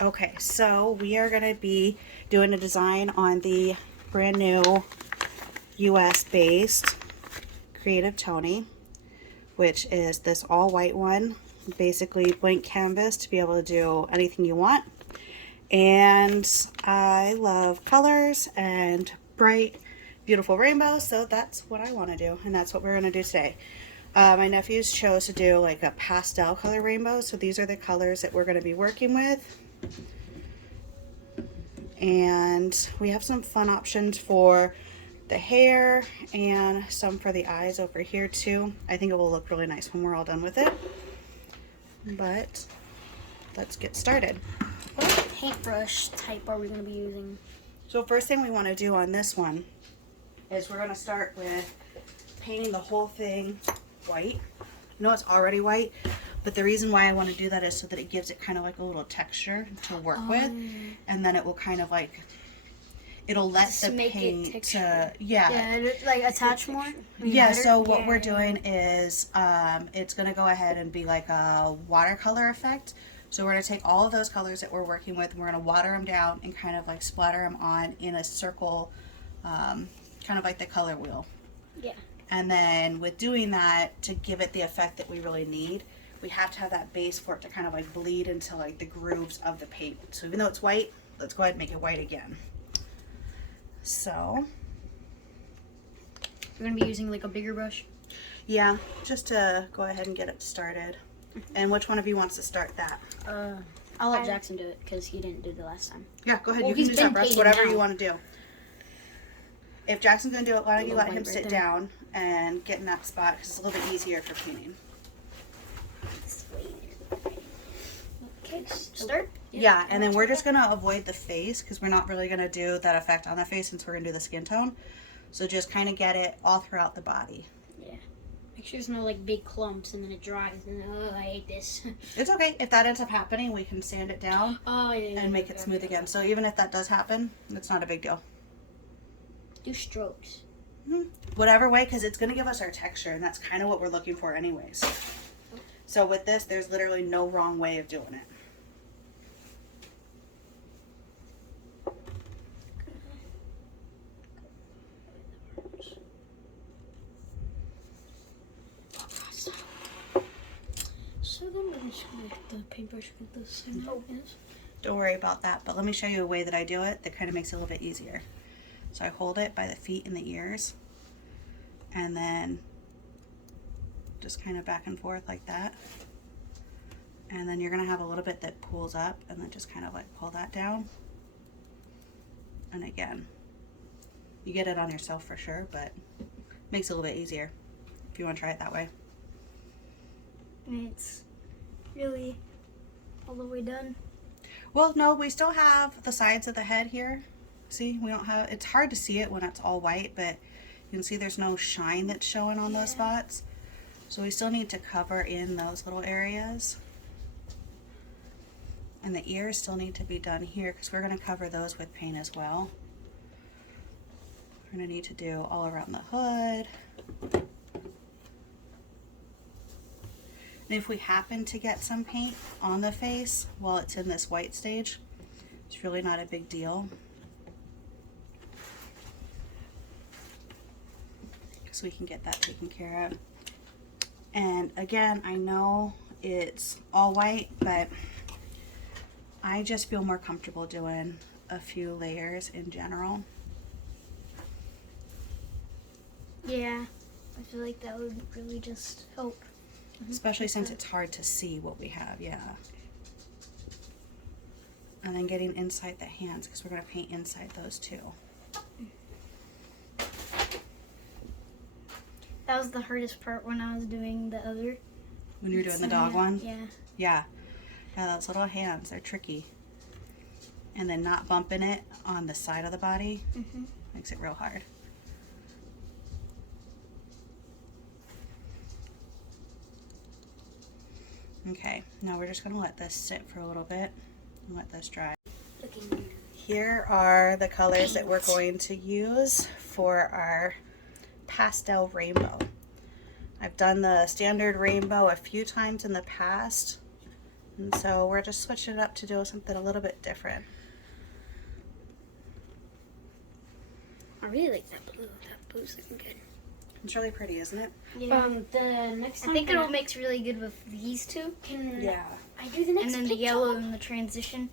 Okay, so we are going to be doing a design on the brand new US based Creative-Tonie, which is this all white one, basically blank canvas to be able to do anything you want. And I love colors and bright, beautiful rainbows, so that's what I want to do, and that's what we're going to do today. My nephews chose to do like a pastel color rainbow, so these are the colors that we're going to be working with. And we have some fun options for the hair and some for the eyes over here too. I think it will look really nice when we're all done with it. But let's get started. What paintbrush type are we going to be using? So first thing we want to do on this one is we're going to start with painting the whole thing white. I know it's already white, but the reason why I want to do that is so that it gives it kind of like a little texture to work with, and then it will kind of like, it'll let the paint like attach more. Yeah, so what we're doing is it's going to go ahead and be like a watercolor effect. So we're going to take all of those colors that we're working with, and we're going to water them down and kind of like splatter them on in a circle, kind of like the color wheel. Yeah. And then with doing that, to give it the effect that we really need, we have to have that base for it to kind of like bleed into like the grooves of the paint. So even though it's white, let's go ahead and make it white again. So we're gonna be using like a bigger brush. Yeah, just to go ahead and get it started. And which one of you wants to start that? I'll let Jackson do it because he didn't do the last time. Yeah, go ahead. Well, you can use that brush, whatever now. You want to do. If Jackson's going to do it, why don't you let him sit down and get in that spot because it's a little bit easier for painting. Okay, start? Yeah, and then we're just going to avoid the face because we're not really going to do that effect on the face since we're going to do the skin tone. So just kind of get it all throughout the body. Yeah. Make sure there's no like big clumps and then it dries and oh, I hate this. It's okay. If that ends up happening, we can sand it down and make it smooth again. So even if that does happen, it's not a big deal. Do strokes. Whatever way, because it's going to give us our texture, and that's kind of what we're looking for anyways. So with this, there's literally no wrong way of doing it. So then we're just going to make the paintbrush with the same yes. Don't worry about that, but let me show you a way that I do it that kind of makes it a little bit easier. So I hold it by the feet and the ears, and then just kind of back and forth like that. And then you're going to have a little bit that pulls up, and then just kind of like pull that down. And again, you get it on yourself for sure, but it makes it a little bit easier if you want to try it that way. And it's really all the way done. Well, no, we still have the sides of the head here. See, we don't have, it's hard to see it when it's all white, but you can see there's no shine that's showing on those spots. So we still need to cover in those little areas. And the ears still need to be done here because we're going to cover those with paint as well. We're going to need to do all around the hood. And if we happen to get some paint on the face while it's in this white stage, it's really not a big deal. So we can get that taken care of. And again, I know it's all white, but I just feel more comfortable doing a few layers in general. Yeah, I feel like that would really just help. Especially since it's hard to see what we have, yeah. And then getting inside the hands because we're going to paint inside those too. That was the hardest part when I was doing the other. When you were doing the dog one? Yeah. Yeah. Yeah, those little hands, they're tricky. And then not bumping it on the side of the body makes it real hard. Okay, now we're just going to let this sit for a little bit and let this dry. Here are the colors that we're going to use for our pastel rainbow. I've done the standard rainbow a few times in the past, And so we're just switching it up to do something a little bit different. I really like that blue. That blue's looking good. It's really pretty, isn't it? Yeah. The next time I think it'll mix really good with these two. Yeah. I do the next And then the picture? yellow and the transition.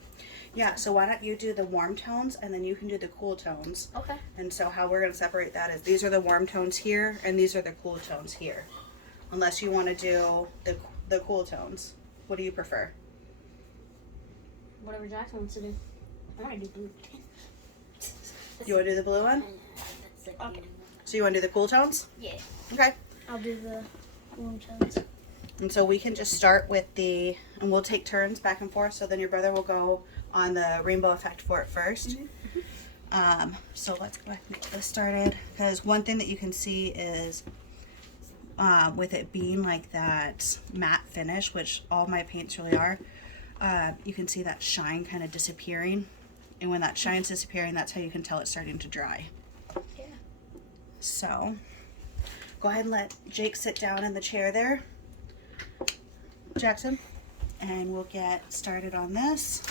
Yeah, so why don't you do the warm tones and then you can do the cool tones. Okay. And so how we're going to separate that is these are the warm tones here and these are the cool tones here. Unless you want to do the cool tones. What do you prefer? Whatever Jackson wants to do. I want to do blue. You want to do the blue one? Okay. So you want to do the cool tones? Yeah. Okay. I'll do the warm tones. And so we can just start with and we'll take turns back and forth. So then your brother will go on the rainbow effect for it first. So let's go ahead and get this started. Because one thing that you can see is with it being like that matte finish, which all my paints really are, you can see that shine kind of disappearing. And when that shine's disappearing, that's how you can tell it's starting to dry. Yeah. So go ahead and let Jake sit down in the chair there, Jackson, and we'll get started on this.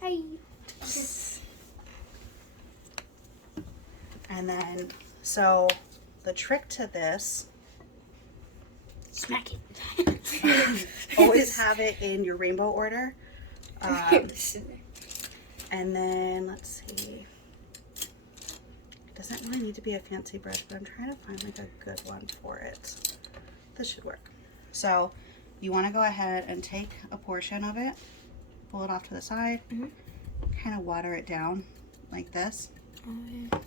Hi. And then, so the trick to this, Smack it. always have it in your rainbow order. And then, let's see. It doesn't really need to be a fancy brush, but I'm trying to find like a good one for it. This should work. So you want to go ahead and take a portion of it, pull it off to the side, kind of water it down like this. Oh, yeah.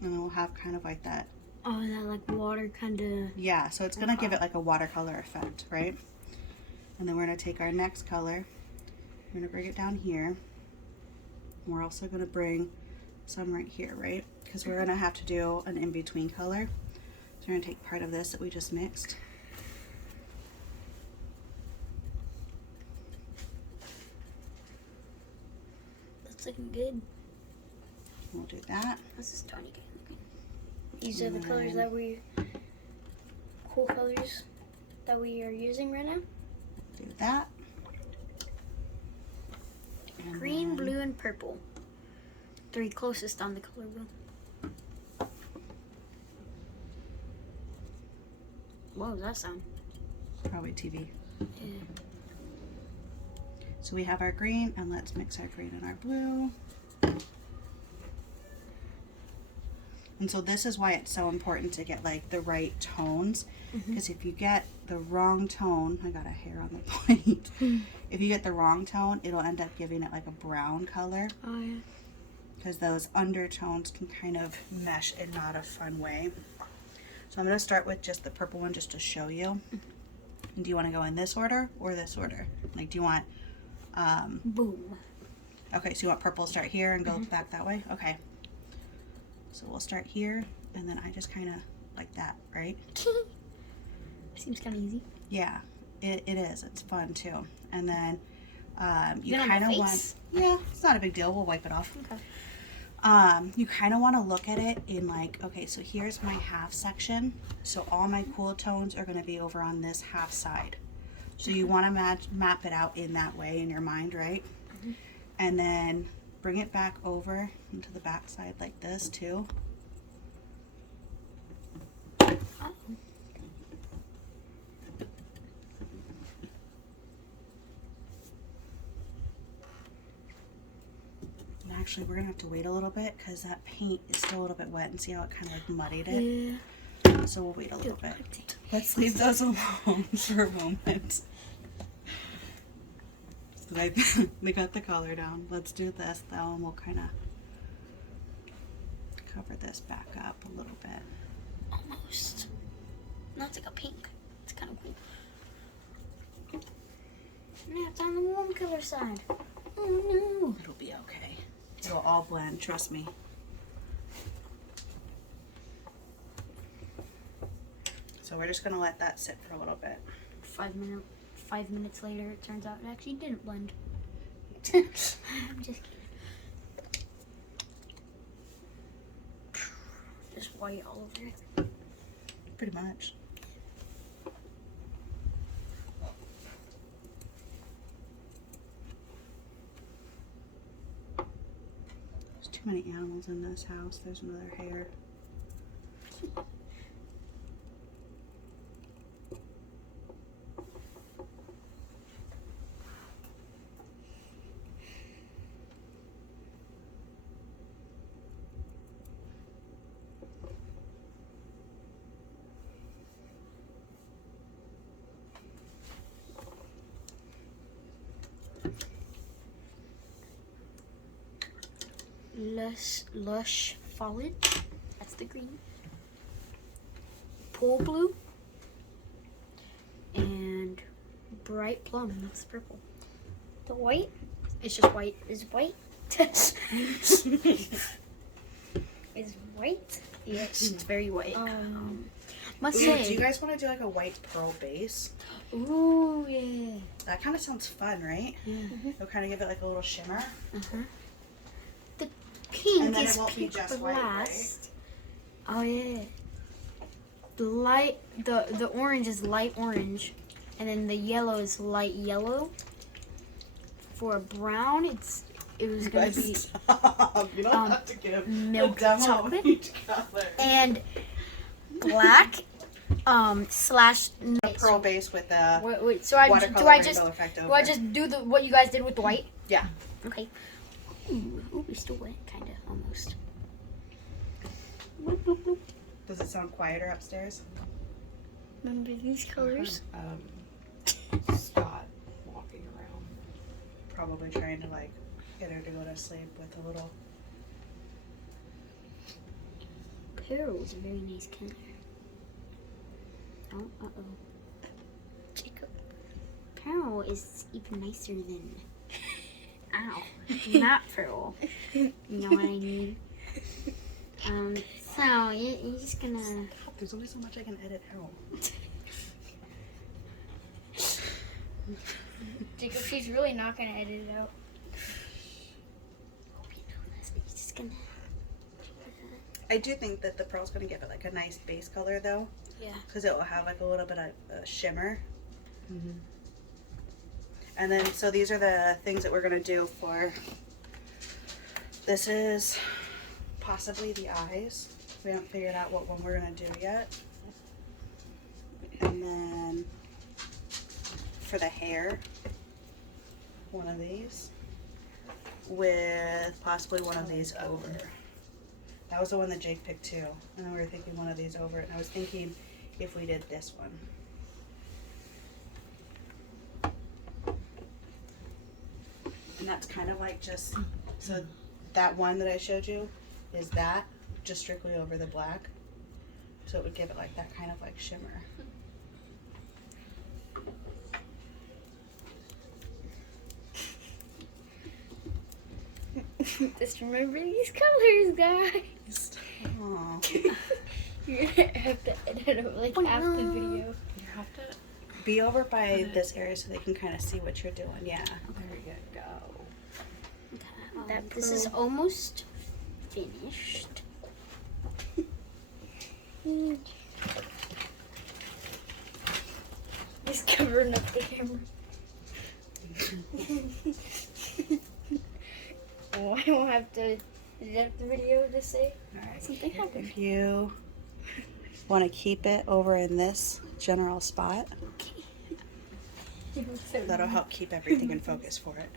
And then we'll have kind of like that. Oh, that like water kind of. Yeah, so it's going to give it like a watercolor effect, right? And then we're going to take our next color. We're going to bring it down here. We're also going to bring some right here, right? Because we're going to have to do an in-between color. So we're going to take part of this that we just mixed. That's looking good. We'll do that. This is Tony good looking. These are the colors that cool colors that we are using right now. Do that. And Green, then- blue, and purple. 3 closest on the color wheel. What was that sound? Probably TV. Yeah. So we have our green, and let's mix our green and our blue. And so this is why it's so important to get like the right tones, because if you get the wrong tone, I got a hair on the plate. If you get the wrong tone, it'll end up giving it like a brown color, Oh, yeah. because those undertones can kind of mesh in not a fun way. So I'm going to start with just the purple one just to show you. And do you want to go in this order or this order? Like, do you want Boom. okay, so you want purple start here and go back that way? Okay. So we'll start here, and then I just kind of like that, right? Seems kind of easy. Yeah, it is. It's fun too. And then you Then on kind the of want, face? yeah, it's not a big deal. We'll wipe it off. Okay. You kind of want to look at it in like, okay, so here's my half section. So all my cool tones are going to be over on this half side. So you want to map it out in that way in your mind, right? And then bring it back over into the back side like this too. And actually, we're gonna have to wait a little bit because that paint is still a little bit wet, and see how it kind of like muddied it. Yeah. So we'll wait a little bit. Let's leave those alone for a moment. So they got the color down. Let's do this though, and we'll kind of cover this back up a little bit. Almost. No, it's like a pink. It's kind of cool. Yeah, it's on the warm color side. Oh no. It'll be okay. It'll all blend, trust me. So we're just gonna let that sit for a little bit. 5 minutes later, it turns out it actually didn't blend. I'm just kidding. Just white all over it. Pretty much. many animals in this house. There's another hare. Lush foliage. That's the green. Pool blue. And bright plum. That's purple. The white? It's just white. Is white? Is white? Yes, it's very white. Must Ooh, say. do you guys want to do like a white pearl base? Ooh, yeah. That kind of sounds fun, right? Yeah. It'll kind of give it like a little shimmer. The pink And then it is won't be pink just white, right? blast. Oh yeah. The orange is light orange, and then the yellow is light yellow. For brown, it was gonna be Stop. You don't have to give milk a demo chocolate. of each color. and black slash A pearl base with the Wait, so watercolor do I just rainbow effect over. do I just do what you guys did with the white? Yeah. Okay. Ooh, we still wet, kinda almost. Does it sound quieter upstairs? Remember these colors? Scott walking around. Probably trying to like get her to go to sleep with a little. Pearl is a very nice color. Oh, Jacob. Pearl is even nicer than. Ow. Not pearl. You know what I mean? So you're just gonna. Stop, there's only so much I can edit out. Jacob, she's really not gonna edit it out. You're just gonna. I do think that the pearl's gonna give it like a nice base color though, Yeah. because it will have like a little bit of shimmer. Mm-hmm. And then, so these are the things that we're gonna do for. This is possibly the eyes. We haven't figured out what one we're gonna do yet. And then for the hair, one of these with possibly one of these over. That was the one that Jake picked too. And then we were thinking one of these over it. And I was thinking if we did this one. And that's kind of like just, so that one that I showed you is that just strictly over the black. So it would give it like that kind of like shimmer. Just remember these colors, guys. Aw. You're gonna have to edit out like half the video. You have to. Be over by this area so they can kind of see what you're doing. Yeah. There you go. This is almost finished. He's covering up the camera. Oh, I don't have to edit the video to say Alright. something happened. If you want to keep it over in this general spot, that'll help keep everything in focus for it.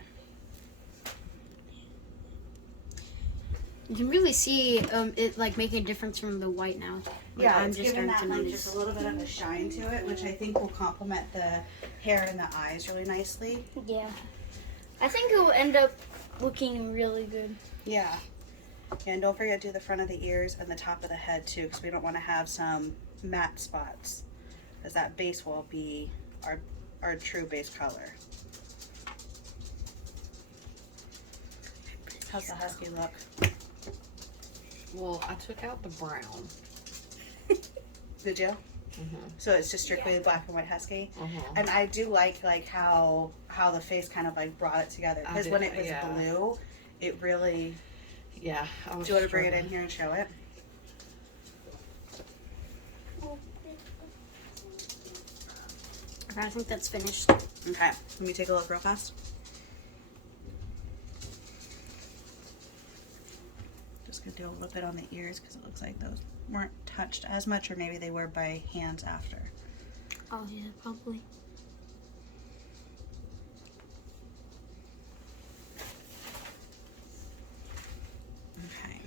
You can really see it like making a difference from the white now. Like, Yeah, I'm it's just giving starting that to like notice. just a little bit of a shine to it, which I think will complement the hair and the eyes really nicely. Yeah. I think it will end up looking really good. Yeah. And don't forget to do the front of the ears and the top of the head too, because we don't want to have some matte spots, as that base will be our true base color. How's the husky look? Well, I took out the brown. Did you? Mm-hmm. So it's just strictly black and white husky. Mm-hmm. And I do like how the face kind of like brought it together, because when it was blue, it really. Yeah. Do you want to bring it in here and show it? I think that's finished. Okay. Let me take a look real fast. just gonna do a little bit on the ears because it looks like those weren't touched as much, or maybe they were by hands after. Oh yeah, probably. Okay.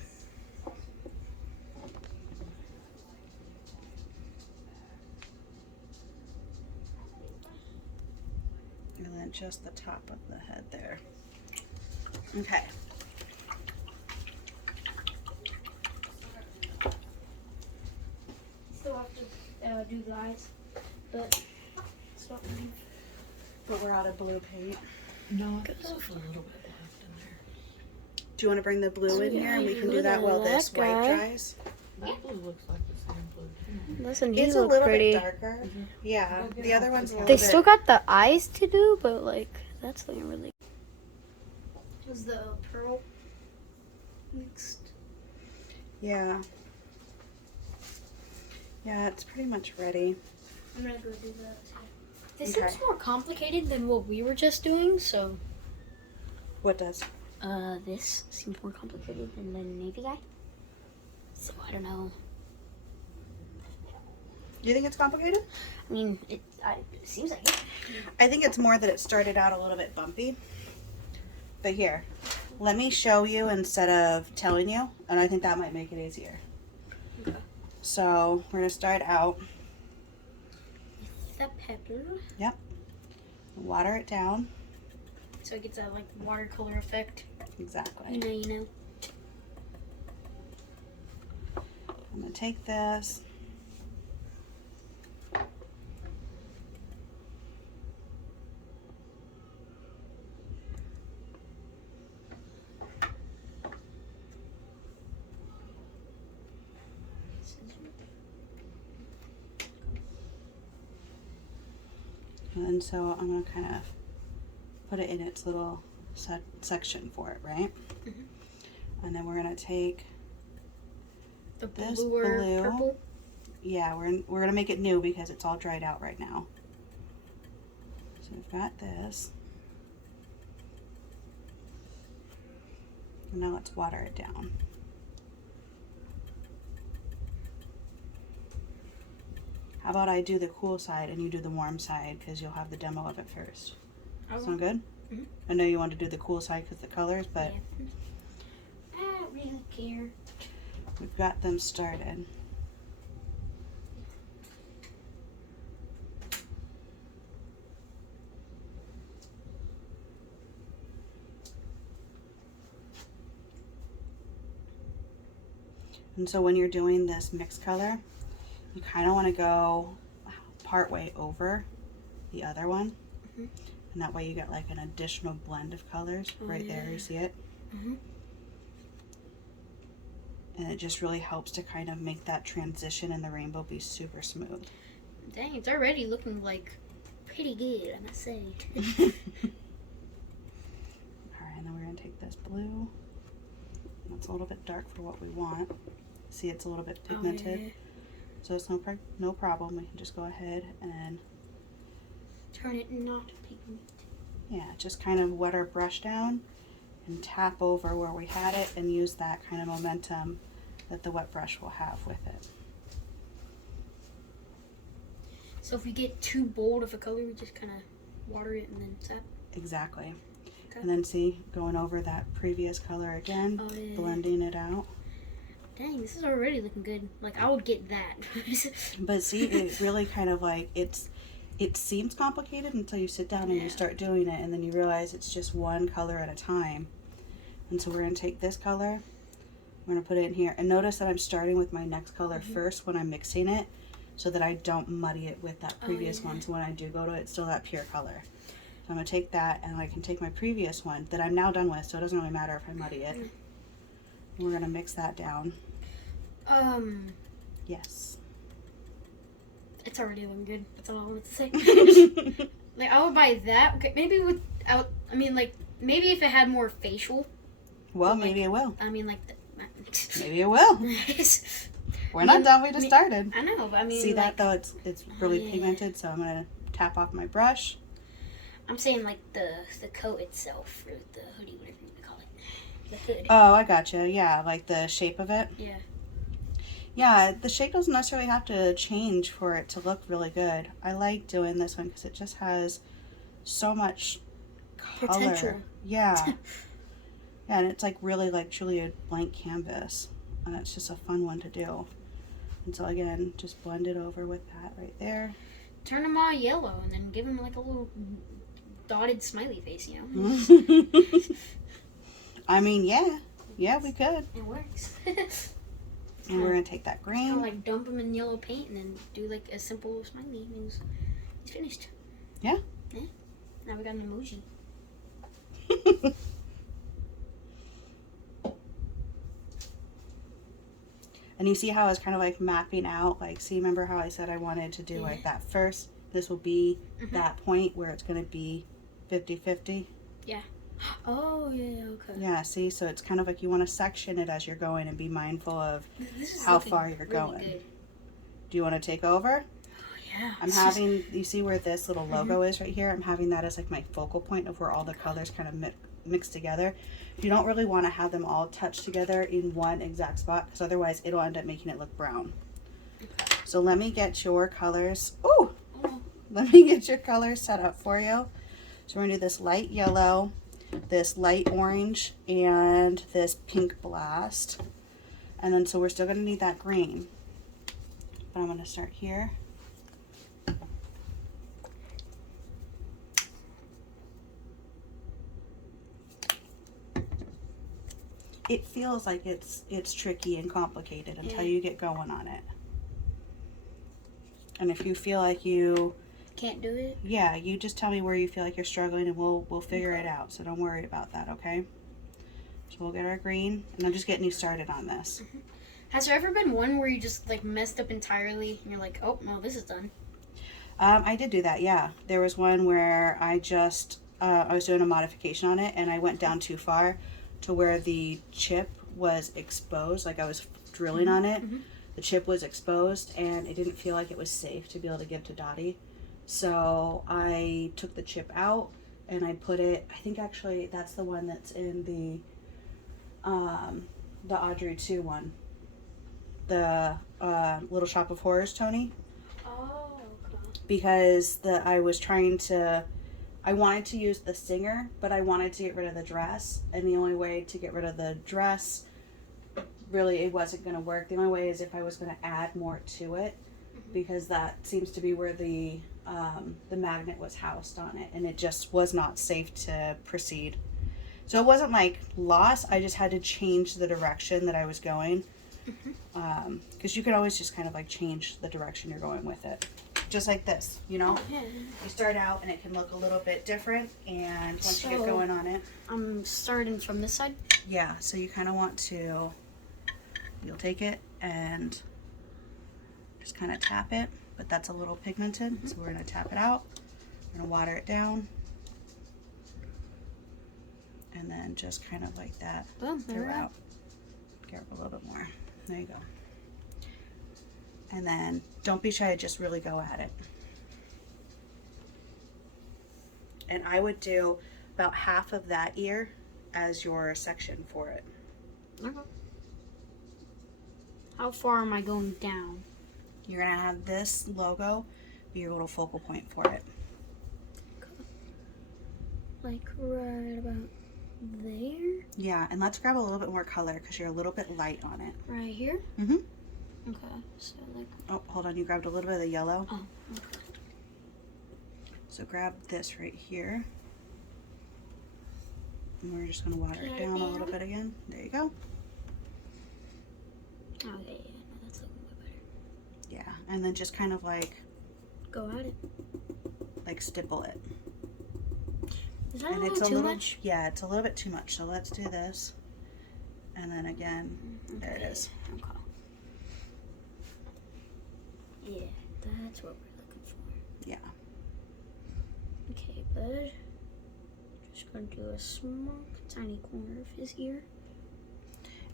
And then just the top of the head there. Okay. Still have to do the eyes, but stop. But we're out of blue paint. No, there's a little bit left in there. Do you want to bring the blue in here and we can do that while this white dries? That blue looks like the same blue too. Listen, It's these a look little pretty. bit darker. Yeah, the other one's a little They bit. still got the eyes to do, but like that's looking really. Was the pearl mixed? Yeah. Yeah, it's pretty much ready. I'm gonna go do that. This Okay. seems more complicated than what we were just doing. So, What does? this seems more complicated than the navy guy. So I don't know. Do you think it's complicated? I mean, it seems like it. I think it's more that it started out a little bit bumpy. But here, let me show you instead of telling you, and I think that might make it easier. Okay. So we're gonna start out, The pepper, water it down. so it gets that like watercolor effect. Exactly. You know. I'm gonna take this. And so I'm gonna kind of put it in its little section for it, right? And then we're gonna take, The This bluer blue. purple. yeah, we're gonna make it new because it's all dried out right now. So we've got this. And now let's water it down. How about I do the cool side and you do the warm side because you'll have the demo of it first. Sound good? Mhm. I know you want to do the cool side because the colors, but Yeah. I don't really care. we've got them started. And so when you're doing this mixed color, you kind of want to go part way over the other one. Mhm. And that way you get like an additional blend of colors right there. You see it? Mhm. And it just really helps to kind of make that transition in the rainbow be super smooth. Dang, it's already looking like pretty good, I must say. Alright, and then we're going to take this blue. That's a little bit dark for what we want. See, it's a little bit pigmented. Oh, yeah. So it's no problem. We can just go ahead and, Turn it not pigment. yeah, just kind of wet our brush down and tap over where we had it and use that kind of momentum that the wet brush will have with it. So if we get too bold of a color, we just kind of water it and then tap. Exactly. Okay. And then see, going over that previous color again, Oh, yeah. blending it out. Dang, this is already looking good. Like, I would get that. But see, it really kind of like, it seems complicated until you sit down and Yeah. you start doing it, and then you realize it's just one color at a time. And so we're going to take this color, we're going to put it in here, and notice that I'm starting with my next color first when I'm mixing it, so that I don't muddy it with that previous one. So when I do go to it, it's still that pure color. So I'm going to take that, and I can take my previous one that I'm now done with, so it doesn't really matter if I muddy it. And we're going to mix that down. Yes. It's already looking good. That's all I wanted to say. Like, I would buy that. Okay, maybe without, I mean, like, maybe if it had more facial. Well, But, like, maybe it will. I mean, like, Maybe it will. We're not done. We just started. I know, but I mean, See like, that though? It's really yeah. pigmented, so I'm gonna tap off my brush. I'm saying, like, the coat itself, or the hoodie, whatever you want to call it. the hood. Oh, I gotcha. Yeah, like the shape of it. Yeah. Yeah, the shape doesn't necessarily have to change for it to look really good. I like doing this one because it just has so much color. Potential. Yeah. Yeah, and it's like really like truly a blank canvas. And it's just a fun one to do. And so again, just blend it over with that right there. Turn them all yellow and then give them like a little dotted smiley face, you know? I mean, yeah. Yeah, we could. It works. And we're going to take that Kind of green. like dump them in yellow paint and then do like a simple smiley and it's finished. Yeah. Yeah. Now we got an emoji. And you see how it's kind of like mapping out, like, see, remember how I said I wanted to do like that first? This will be that point where it's going to be 50-50. Yeah. Oh, yeah, okay. Yeah, see, so it's kind of like you want to section it as you're going and be mindful of This is how looking far you're really going. good. Do you want to take over? Yeah. I'm having, you see where this little logo is right here? I'm having that as like my focal point of where all the colors kind of mix together. You don't really want to have them all touch together in one exact spot because otherwise it'll end up making it look brown. So let me get your colors. Ooh! Let me get your colors set up for you. So we're going to do this light yellow, this light orange, and this pink blast. And then so we're still going to need that green. But I'm going to start here. It feels like it's tricky and complicated until you get going on it. And if you feel like you can't do it, yeah, you just tell me where you feel like you're struggling and we'll figure it out. So don't worry about that, okay? So we'll get our green, and I'm just getting you started on this. has there ever been one where you just like messed up entirely and you're like, oh no, this is done? I did do that, yeah. There was one where I just I was doing a modification on it and I went down too far to where the chip was exposed, like I was drilling on it. The chip was exposed and it didn't feel like it was safe to be able to give to Dottie. So I took the chip out and I put it, I think actually that's the one that's in the Audrey 2 one. The Little Shop of Horrors, Tony. Oh, okay. Because I was trying to, I wanted to use the singer, but I wanted to get rid of the dress. And the only way to get rid of the dress, really it wasn't going to work. The only way is if I was going to add more to it, because that seems to be where the magnet was housed on it, and it just was not safe to proceed. So it wasn't like loss, I just had to change the direction that I was going, because you could always just kind of like change the direction you're going with it, just like this, you know. You start out and it can look a little bit different, and once you get going on it, I'm starting from this side. yeah, so you kind of want to, you'll take it and just kind of tap it, but that's a little pigmented, so we're going to tap it out. We're going to water it down, and then just kind of like that, Boom, there we go. throughout. Get a little bit more. There you go. And then don't be shy, just really go at it. And I would do about half of that ear as your section for it. Okay. How far am I going down? You're going to have this logo be your little focal point for it. Like right about there? Yeah, and let's grab a little bit more color because you're a little bit light on it. Right here? Mm-hmm. Okay, so like... Oh, hold on, you grabbed a little bit of the yellow. Oh, okay. So grab this right here. And we're just going to water it down a little bit again. There you go. Okay, yeah, no, that's looking way better. Yeah, and then just kind of like Go at it. stipple it. Is that And a it's little a too little, much? yeah, it's a little bit too much. So let's do this. And then again, there it is. Okay. Yeah, that's what we're looking for. Yeah. Okay, bud. Just gonna do a small, tiny corner of his ear.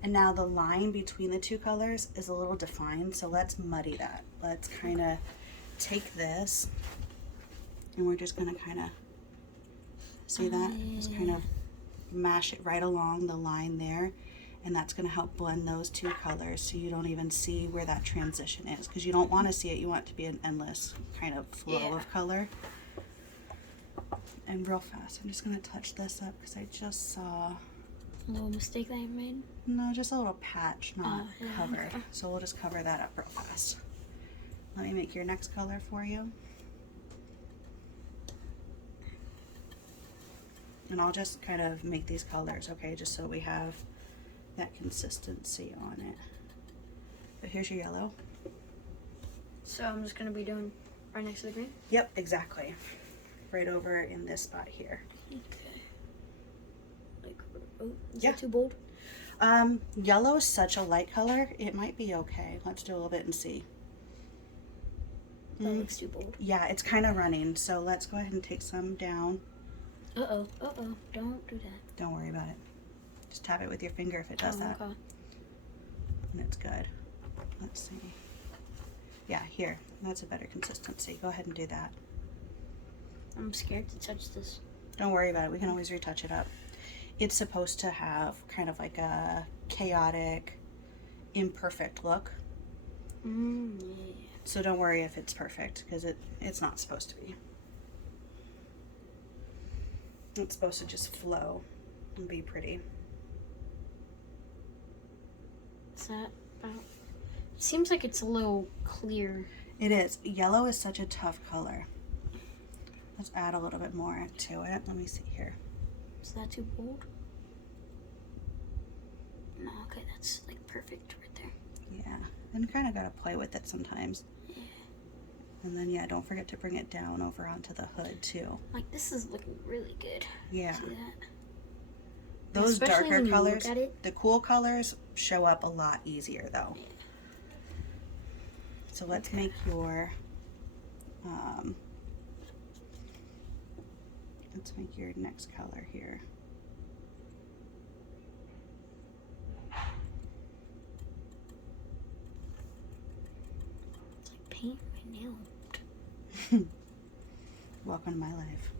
And now the line between the two colors is a little defined, so let's muddy that. Let's kind of take this, and we're just going to kind of, see that? Just kind of mash it right along the line there, and that's going to help blend those two colors so you don't even see where that transition is, because you don't want to see it. You want it to be an endless kind of flow of color. And real fast, I'm just going to touch this up because I just saw A little mistake that I made. no, just a little patch, not yeah, covered. okay. So we'll just cover that up real fast. Let me make your next color for you. And I'll just kind of make these colors, okay, just so we have that consistency on it. But here's your yellow. So I'm just gonna be doing right next to the green. Yep, exactly. Right over in this spot here. Okay. Like, oh, is Yeah. that too bold? Yellow is such a light color, it might be okay. Let's do a little bit and see. That looks too bold. Yeah, it's kind of running, so let's go ahead and take some down. Uh-oh, don't do that. Don't worry about it. Just tap it with your finger if it does that. Okay. And it's good. Let's see. Yeah, here. That's a better consistency. Go ahead and do that. I'm scared to touch this. Don't worry about it. We can always retouch it up. It's supposed to have kind of like a chaotic, imperfect look. Yeah. So don't worry if it's perfect, because it's not supposed to be. It's supposed to just flow and be pretty. Is that about... Seems like it's a little clear. It is. Yellow is such a tough color. Let's add a little bit more to it. Let me see here. Is that too bold? No, okay, that's like perfect right there. Yeah. And you kind of got to play with it sometimes. Yeah. And then, yeah, don't forget to bring it down over onto the hood, too. Like, this is looking really good. Yeah. See that? Those Especially darker when you look colors, at it. the cool colors show up a lot easier, though. Yeah. So let's make your, let's make your next color here. It's like paint my nail. Welcome to my life.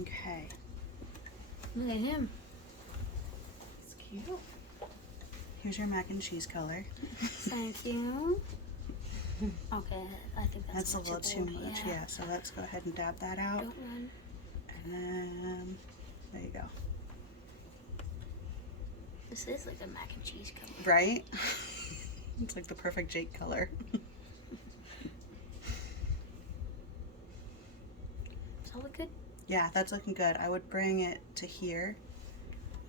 Okay. Look at him. It's cute. Here's your mac and cheese color. Thank you. Okay, I think That's a little too bold, much, yeah. So let's go ahead and dab that out. Don't run. And then, there you go. This is like a mac and cheese color. Right? It's like the perfect Jake color. Does that look good? Yeah, that's looking good. I would bring it to here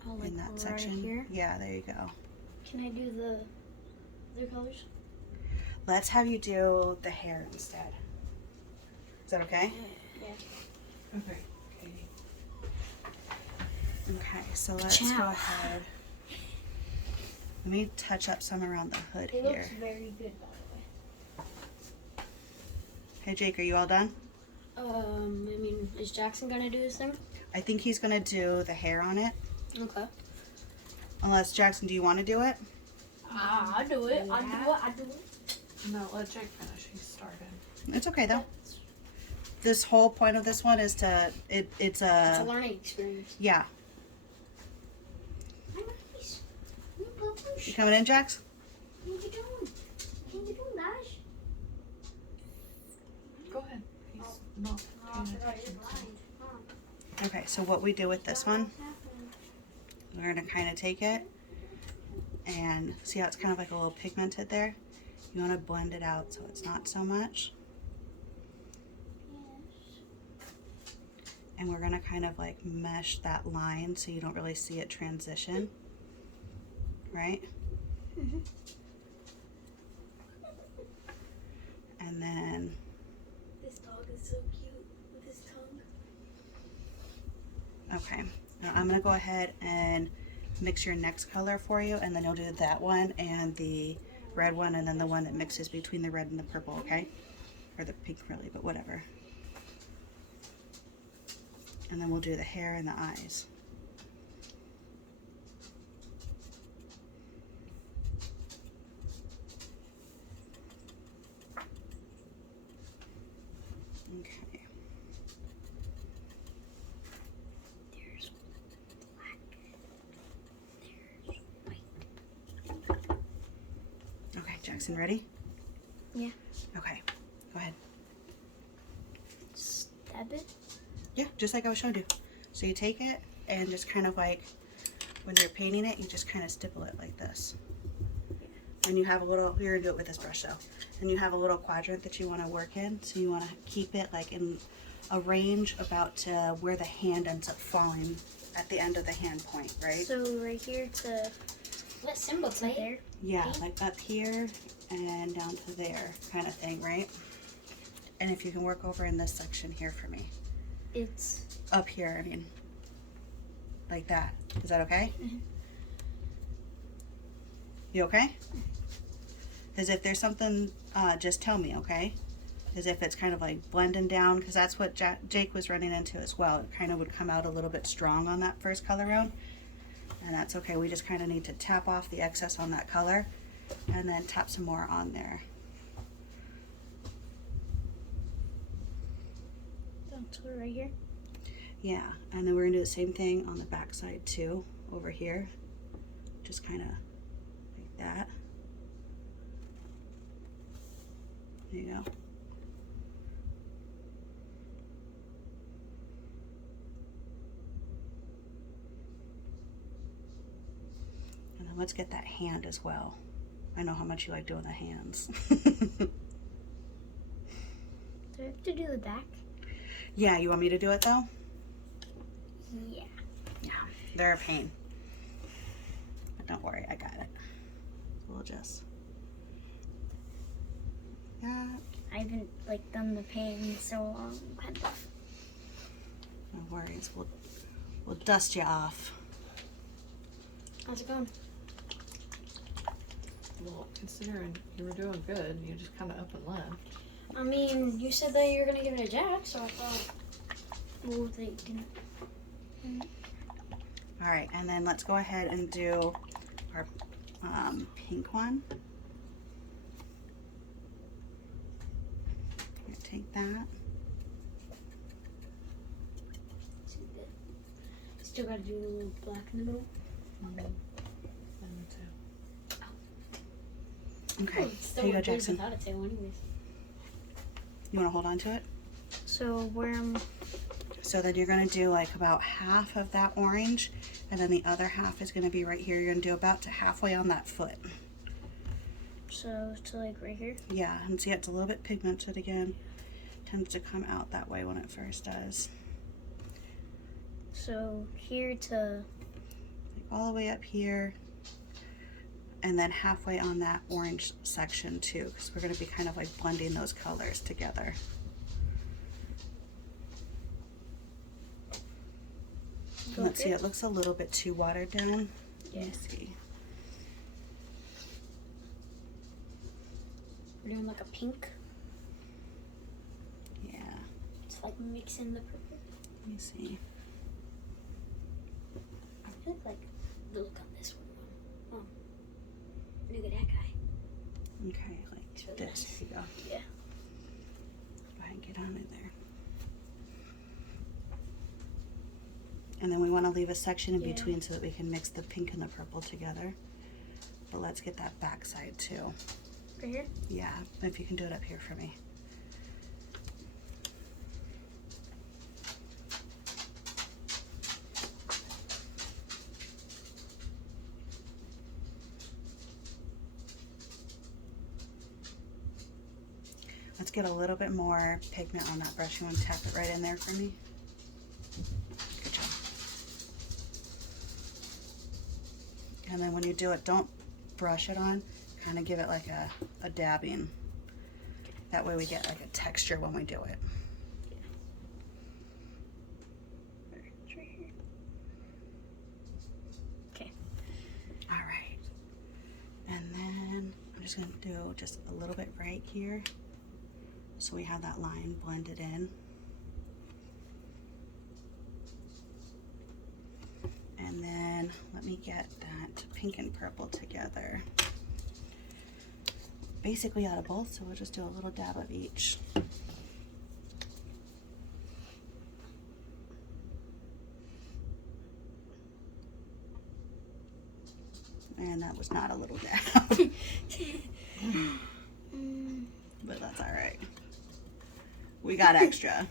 Oh, like in that right section. here. Yeah, there you go. Can I do the other colors? Let's have you do the hair instead. Is that okay? Yeah. Okay, Katie. Okay, so let's go Ciao. ahead. Let me touch up some around the hood It here. looks very good, by the way. Hey Jake, are you all done? I mean, is Jackson gonna do his thing? I think he's gonna do the hair on it. Okay. Unless Jackson, do you want to do it? I'll do it. I'll do it. No, let Jake finish. He started. It's okay though. This whole point of this one is to it's It's a a learning experience. yeah. Nice. You What coming in, Jax? are you doing? What are you doing, guys? Go ahead. He's not paying attention. Okay, so what we do with this one, we're gonna kind of take it and see how it's kind of like a little pigmented there. You want to blend it out so it's not so much. And we're gonna kind of like mesh that line so you don't really see it transition, right? And then This dog is so cute with his tongue. okay, now I'm gonna go ahead and mix your next color for you, and then you'll do that one and the red one, and then the one that mixes between the red and the purple, okay? Or the pink really, but whatever. And then we'll do the hair and the eyes. Okay. Jackson, ready? Yeah. Okay, go ahead. Stab it. Yeah, just like I was showing you. So you take it and just kind of like, when you're painting it, you just kind of stipple it like this. And you have a little, you're gonna do it with this brush though. And you have a little quadrant that you want to work in. So you want to keep it like in a range about to where the hand ends up falling at the end of the hand point, right? So right here to Let Simba play. there. Yeah, Okay. like up here and down to there kind of thing, right? And if you can work over in this section here for me. It's Up here, I mean. Like that. Is that okay? Mhm. You okay? Because if there's something, just tell me, okay? As if it's kind of like blending down, because that's what Jake was running into as well. It kind of would come out a little bit strong on that first color round. And that's okay. We just kind of need to tap off the excess on that color and then tap some more on there. that's right here. Yeah, and then we're gonna do the same thing on the back side too, over here. Just kind of like that. There you go. And then let's get that hand as well. I know how much you like doing the hands. Do I have to do the back? Yeah, you want me to do it though? Yeah. Yeah, they're a pain. But don't worry, I got it. We'll just. Yeah, I haven't like done the paint in so long, kind of. no worries. We'll dust you off. How's it going? Well, considering you were doing good, you just kind of up and left. I mean, you said that you were gonna give it a jack, so I thought. Well, they didn't. All right, and then let's go ahead and do our pink one. Here, take that. See that? Still gotta do a little black in the middle. And two. Okay, Oh, it's still here you go, a beard Jackson. without a tail, anyways. You want to hold on to it? So where am So then you're going to do like about half of that orange, and then the other half is going to be right here. You're going to do about to halfway on that foot. so to like right here? Yeah, and see it's a little bit pigmented again. Tends to come out that way when it first does. So here to Like all the way up here, and then halfway on that orange section too, because we're going to be kind of like blending those colors together. go Let's see, here? it looks a little bit too watered down. Yeah. Let me see. We're doing like a pink. Yeah, It's like mixing the purple. let me see. I feel like the look on this one. Oh, look at that guy. Okay, like really this. nice. Here you go. Yeah. Go ahead and get on in there. And then we want to leave a section in Yeah. between so that we can mix the pink and the purple together. But let's get that back side too. Right here? Yeah, if you can do it up here for me. Let's get a little bit more pigment on that brush. You want to tap it right in there for me? Good job. And then when you do it, don't brush it on. Kind of give it like a dabbing. That way we get like a texture when we do it. It's right here. Okay. All right. And then I'm just going to do just a little bit right here. So we have that line blended in. And then let me get that pink and purple together. Basically out of both, so we'll just do a little dab of each. And that was not a little dab. But that's all right. We got extra.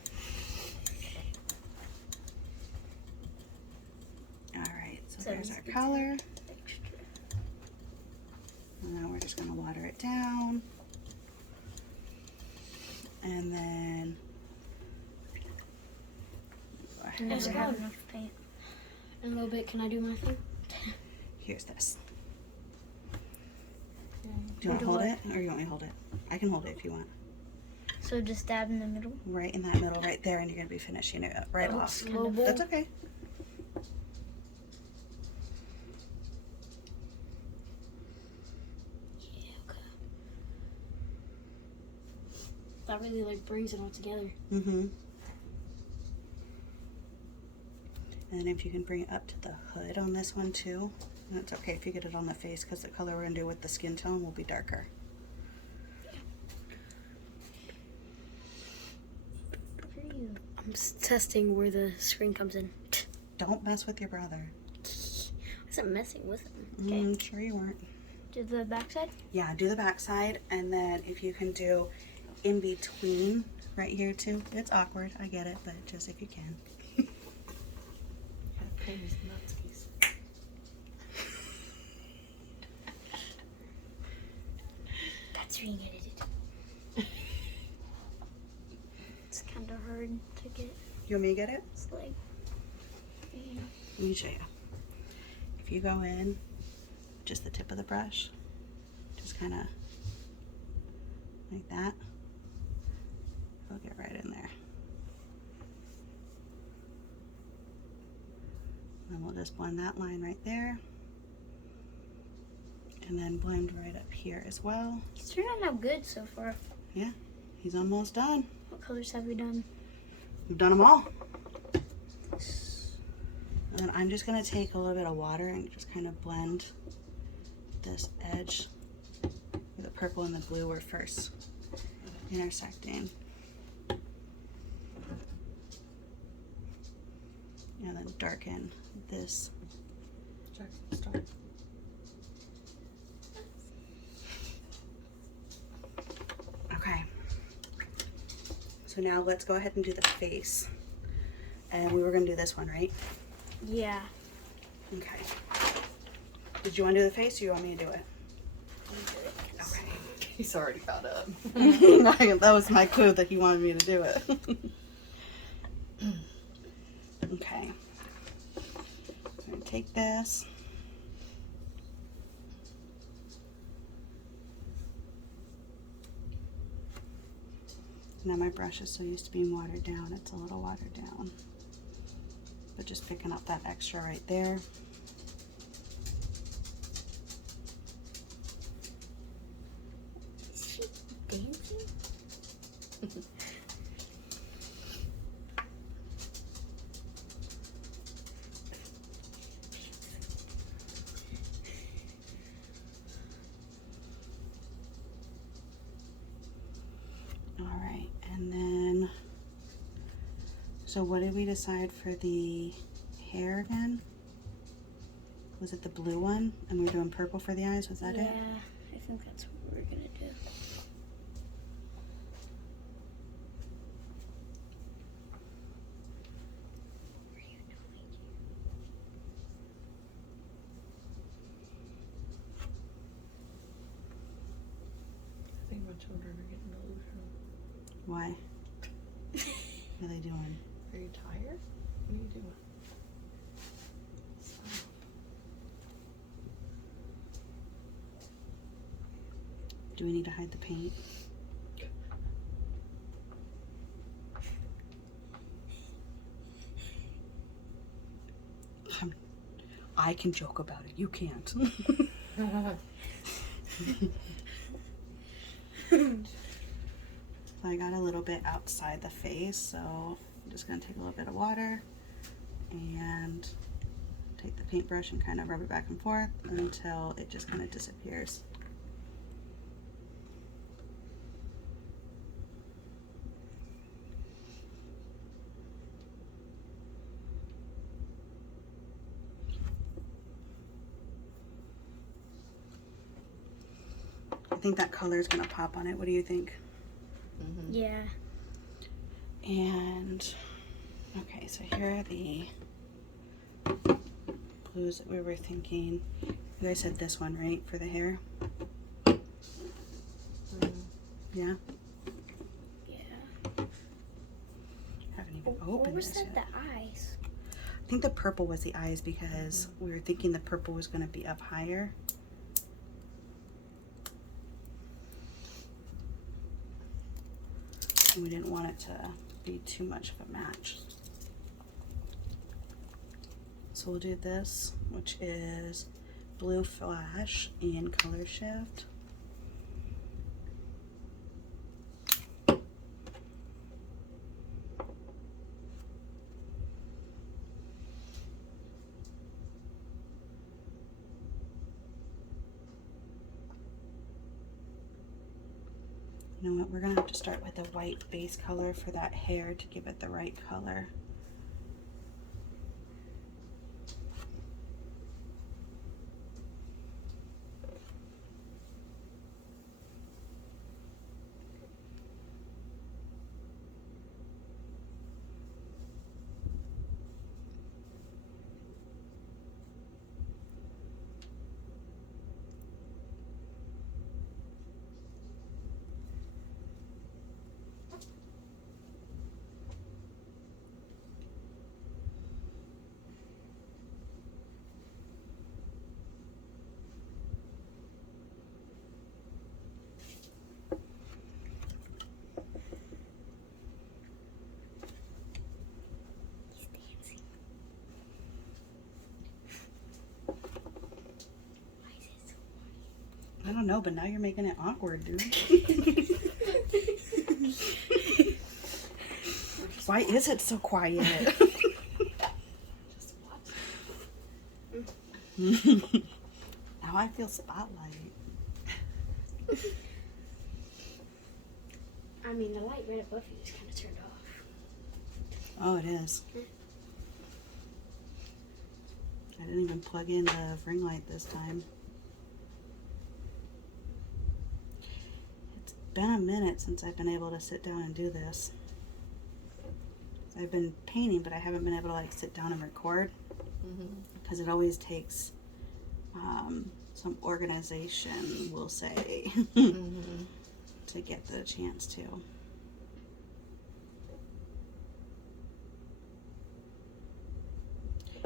All right, so there's our color. And now we're just gonna water it down. And then I never have enough paint. In a little bit, can I do my thing? here's this. Do you want to hold it, or you want me to hold it? I can hold it if you want. So just dab in the middle. Right in that middle, right there, and you're gonna be finishing it right off. That's okay. Yeah, okay. That really like brings it all together. Mm-hmm. And then if you can bring it up to the hood on this one too. And it's okay if you get it on the face because the color we're gonna do with the skin tone will be darker. I'm testing where the screen comes in. Don't mess with your brother. I wasn't messing with him. Sure you weren't. Do the backside? Yeah, do the back side, and then if you can do in between right here too. It's awkward, I get it, but just if you can. Penny's nutskies. That's being edited. It's kind of hard to get. You want me to get it? It's like. Let me show you. If you go in, just the tip of the brush, just kind of like that, it'll get right in there. And we'll just blend that line right there. And then blend right up here as well. It's turned out good so far. Yeah, he's almost done. What colors have we done? We've done them all. And then I'm just gonna take a little bit of water and just kind of blend this edge where the purple and the blue were first intersecting. And then darken this. Start. Okay. So now let's go ahead and do the face. And we were gonna do this one, right? Yeah. Okay. Did you want to do the face or you want me to do it? Okay. He's already got up. That was my clue that he wanted me to do it. Okay. I'm gonna take this. Now my brush is so used to being watered down, it's a little watered down. But just picking up that extra right there. Is she dancing? All right, and then, so what did we decide for the hair again? Was it the blue one? And we're doing purple for the eyes, was that Yeah, it? I think that's what we're gonna do. I think my children are getting delusional. Why? What are they doing? Are you tired? What are you doing? Stop. Do we need to hide the paint? I can joke about it, you can't. So I got a little bit outside the face, so I'm just gonna take a little bit of water and take the paintbrush and kind of rub it back and forth until it just kind of disappears. think that color is going to pop on it. What do you think? Mm-hmm. Yeah. And, okay, so here are the blues that we were thinking. You guys said this one, right, for the hair? Yeah? Yeah. Haven't even What opened was this that? yet. The eyes. I think the purple was the eyes because we were thinking the purple was going to be up higher. And we didn't want it to be too much of a match. So we'll do this, which is Blue Flash and Color Shift. You know what, we're gonna have to start with a white base color for that hair to give it the right color. I don't know, but now you're making it awkward, dude. Why is it so quiet? Just watch. Now I feel spotlight. I mean, the light right above you is kind of turned off. Oh, it is. I didn't even plug in the ring light this time. It's been a minute since I've been able to sit down and do this. I've been painting, but I haven't been able to like sit down and record because it always takes some organization, we'll say, to get the chance to.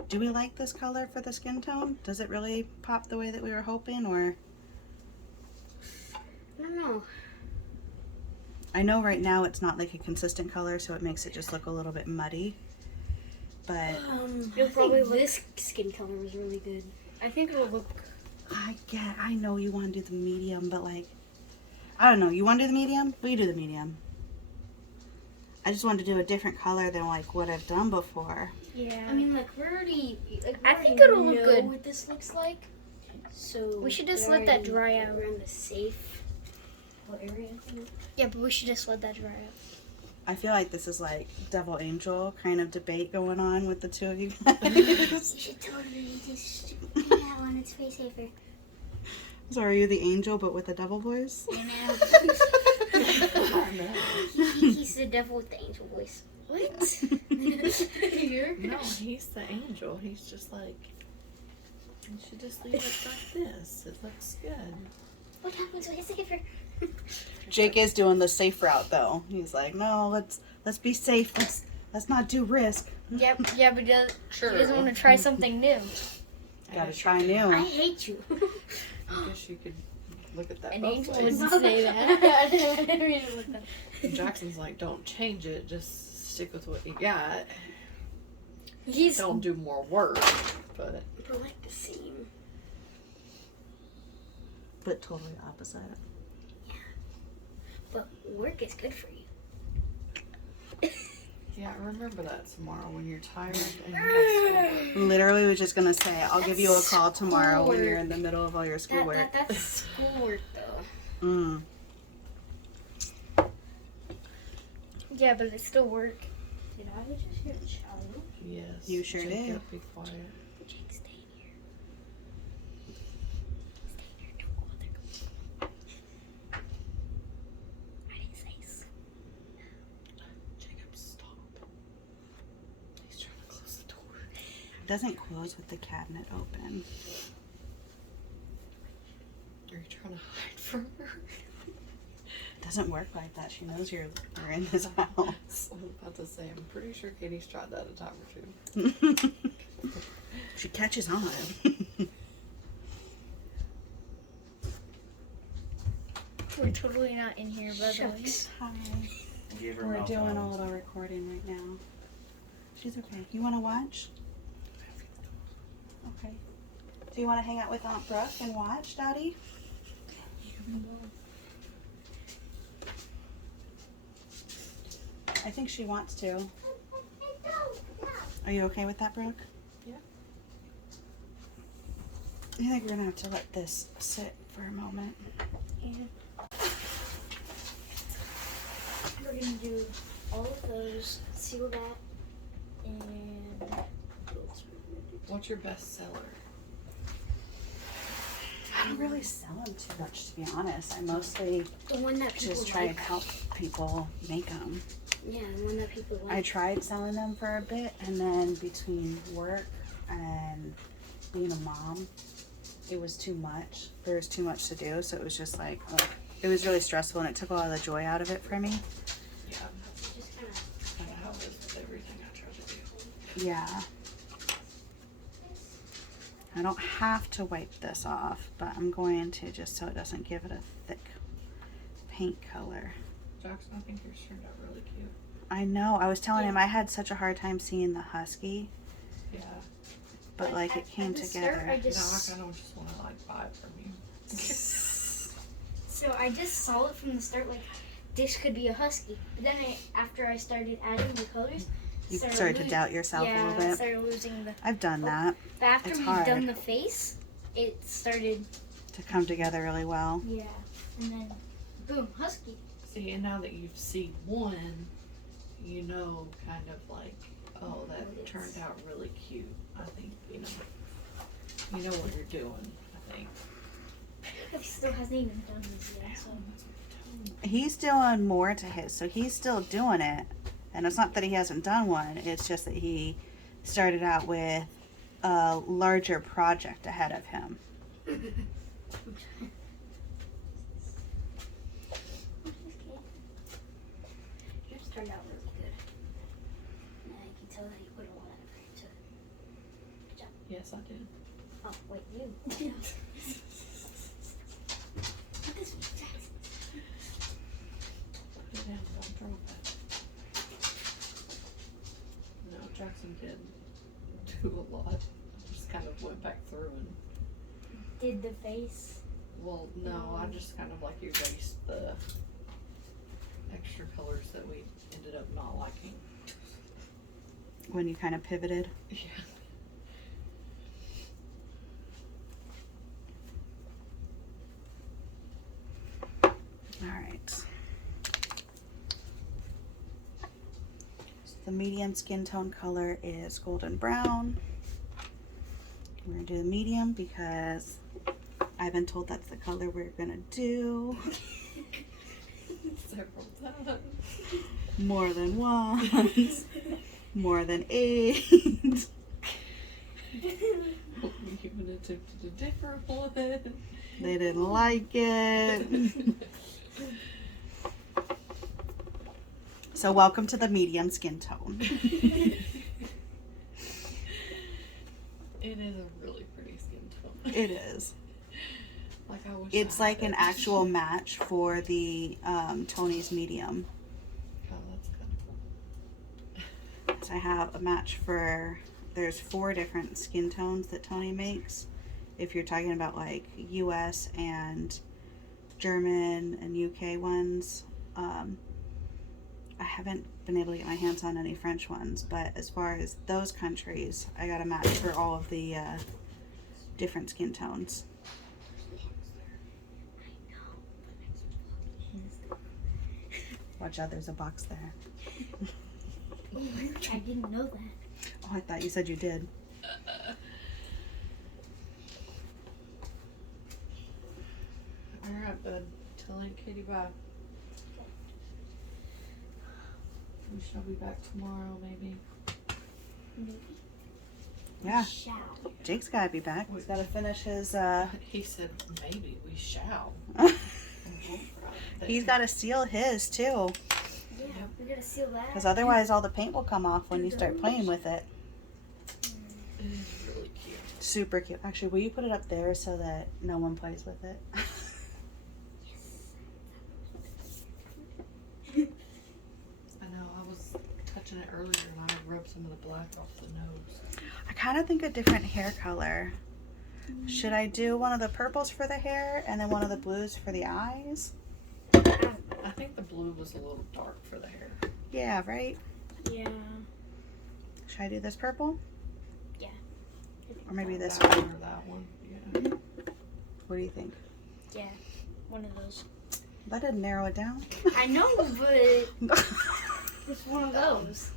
Do we like this color for the skin tone? Does it really pop the way that we were hoping, or? I don't know. I know right now it's not like a consistent color, so it makes it just look a little bit muddy. But It'll probably this skin color was really good. I think it'll look. I know you want to do the medium, but like, I don't know. You want to do the medium? We do the medium. I just wanted to do a different color than like what I've done before. Yeah. I mean, like, we're already. Like, we I already think it'll look know good. what this looks like. So We should just we're let that already- dry out. We're in the safe area. Yeah, but we should just let that dry out. I feel like this is like devil angel kind of debate going on with the two of you. You should totally just do that one. It's way safer. So are you the angel but with the devil voice? You know. He's the devil with the angel voice. What? No, he's the angel. He's just like, you should just leave it like this. It looks good. What happens when it's safer? Jake is doing the safe route though. He's like, no, let's be safe. Let's not do risk. Yeah, but he doesn't want to try something new. Gotta try I new. hate you. I guess you could look at that An both angel ways. wouldn't say that. I didn't read it like that. Jackson's like, don't change it. Just stick with what you got. He's Don't do more work, but But like the same. But totally opposite. But work is good for you. yeah, remember that tomorrow when you're tired and you have schoolwork. Literally was just gonna say, I'll give you a call tomorrow when you're in the middle of all your schoolwork. That's schoolwork though. Mm. yeah, but it's still work. Did I just hear a child? Yes. You sure did. Jacob, be quiet. Jake, stay here. It doesn't close with the cabinet open. Are you trying to hide from her? It doesn't work like that. She knows you're in this house. I was about to say, I'm pretty sure Katie's tried that a time or two. She catches on. We're totally not in here, by the way. Hi. Give her We're mouth doing on. all the recording right now. She's okay. You want to watch? Okay. Do you want to hang out with Aunt Brooke and watch, Daddy? I think she wants to. Are you okay with that, Brooke? Yeah. I think we're gonna have to let this sit for a moment. We're gonna do all of those, seal that, and What's your best seller? I don't really sell them too much, to be honest. I mostly the one that people just try like. and help people make them. Yeah, the one that people like. I tried selling them for a bit, and then between work and being a mom, it was too much. There was too much to do, so it was just like, ugh. It was really stressful, and it took a lot of the joy out of it for me. Yeah, Just kind of. that's kind of how it is with everything I try to do. Yeah. I don't have to wipe this off, but I'm going to just so it doesn't give it a thick paint color. Jackson, I think yours turned out really cute. I know. I was telling Yeah. him I had such a hard time seeing the husky, Yeah. but like it came At the start, together. I Now just I kind of just want to like buy it from you. so I just saw it from the start, like this could be a husky. But then after I started adding the colors, You started to doubt yourself a yeah, little I bit. started losing the. I've done that But after It's we've hard. done the face, it started. to come together really well. Yeah, and then boom, husky. See, and now that you've seen one, you know, kind of like, oh, that What turned it's- out really cute. I think you know what you're doing. I think. He still hasn't even done this yet. So He's doing more to his, so he's still doing it. And it's not that he hasn't done one, it's just that he started out with a larger project ahead of him. yours turned out really good. And I can tell that you put a lot of effort into it. Good job. Yes, I did. Oh wait, you. This was Jackson. Put it down. Don't drop it. No, Jackson did do a lot. I just kind of went back through and. Did the face. Well, no, I just kind of like erased the extra colors that we ended up not liking. When you kind of pivoted. Yeah. Alright. So the medium skin tone color is golden brown. We're going to do the medium because I've been told that's the color we're going to do Several times. more than once, more than 8. You even attempted a different one. They didn't like it. So welcome to the medium skin tone. It is a really pretty skin tone. It is. Like I wish It's I like had an it. actual match for the Tony's medium. Oh, that's kind of cool. So I have a match for, there's 4 different skin tones that Tony makes. If you're talking about like US and German and UK ones, I haven't been able to get my hands on any French ones, but as far as those countries, I got a match for all of the different skin tones. Watch out, there's a box there. I didn't know that. Oh, I thought you said you did. Alright, bud. Tell Aunt Katie bye. We shall be back tomorrow, maybe. Maybe. Yeah. Shall. Jake's gotta be back. He's gotta finish his, He said, maybe we shall. he's gotta seal his too. Yeah, we gotta seal that. Because otherwise all the paint will come off when you start playing with it. It is really cute. Super cute. Actually, will you put it up there so that no one plays with it? I know, I was touching it earlier and I rubbed some of the black off the nose. I kind of think a different hair color. Should I do one of the purples for the hair and then one of the blues for the eyes? I think the blue was a little dark for the hair. Yeah, right? Yeah. Should I do this purple? Yeah. Or maybe this That one? or that one, yeah. What do you think? Yeah. One of those. That didn't narrow it down. I know, but it's one of those.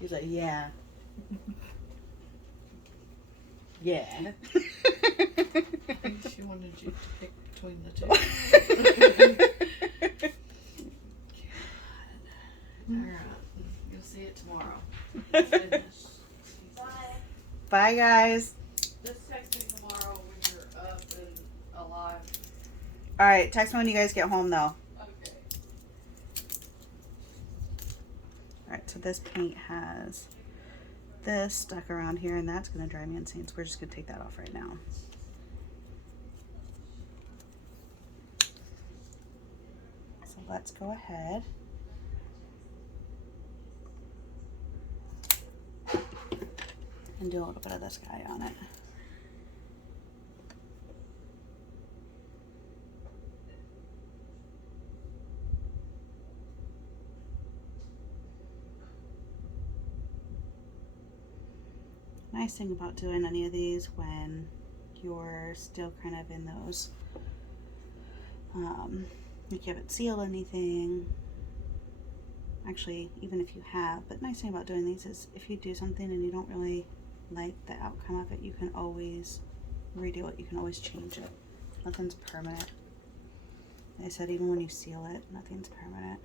He's like, yeah. Yeah. I think she wanted you to pick between the two. Alright, you'll see it tomorrow. It's finished. Bye, guys. Just text me tomorrow when you're up and alive. All right, text me when you guys get home, though. Okay. All right, so this paint has this stuck around here, and that's going to drive me insane, so we're just going to take that off right now. So let's go ahead and do a little bit of this guy on it. Nice thing about doing any of these when you're still kind of in those, like you haven't sealed anything, actually even if you have, but nice thing about doing these is if you do something and you don't really like the outcome of it, you can always redo it, you can always change it. Nothing's permanent. Like I said, even when you seal it, nothing's permanent.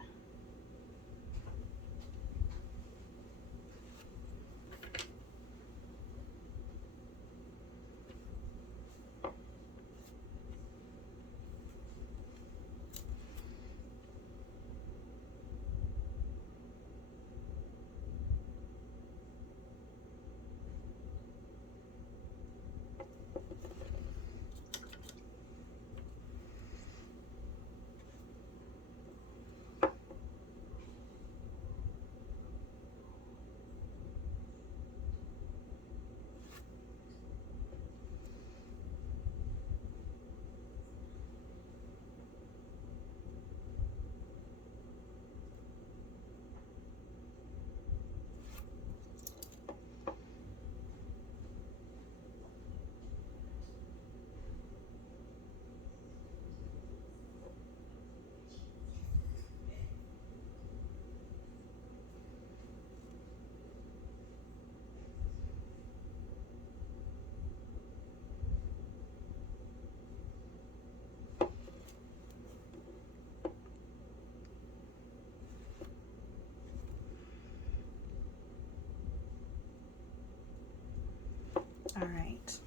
All right, so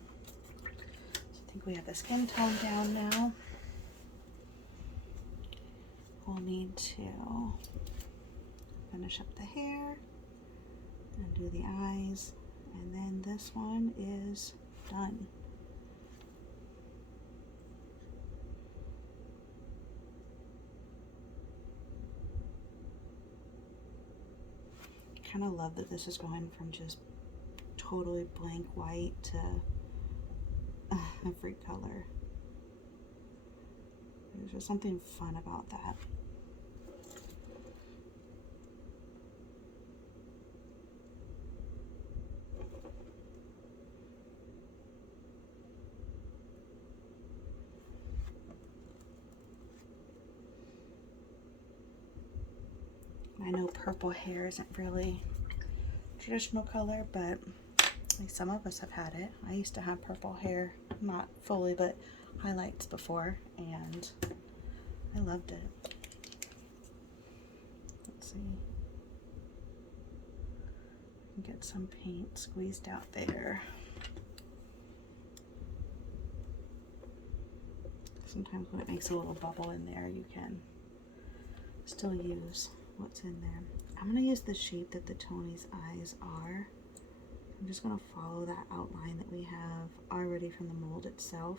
I think we have the skin tone down now. We'll need to finish up the hair and do the eyes, and then this one is done. I kind of love that this is going from just totally blank white to every color. There's just something fun about that. I know purple hair isn't really traditional color, but at least some of us have had it. I used to have purple hair, not fully, but highlights before, and I loved it. Let's see. Get some paint squeezed out there. Sometimes when it makes a little bubble in there, you can still use what's in there. I'm going to use the shape that the Tonie's eyes are. I'm just going to follow that outline that we have already from the mold itself.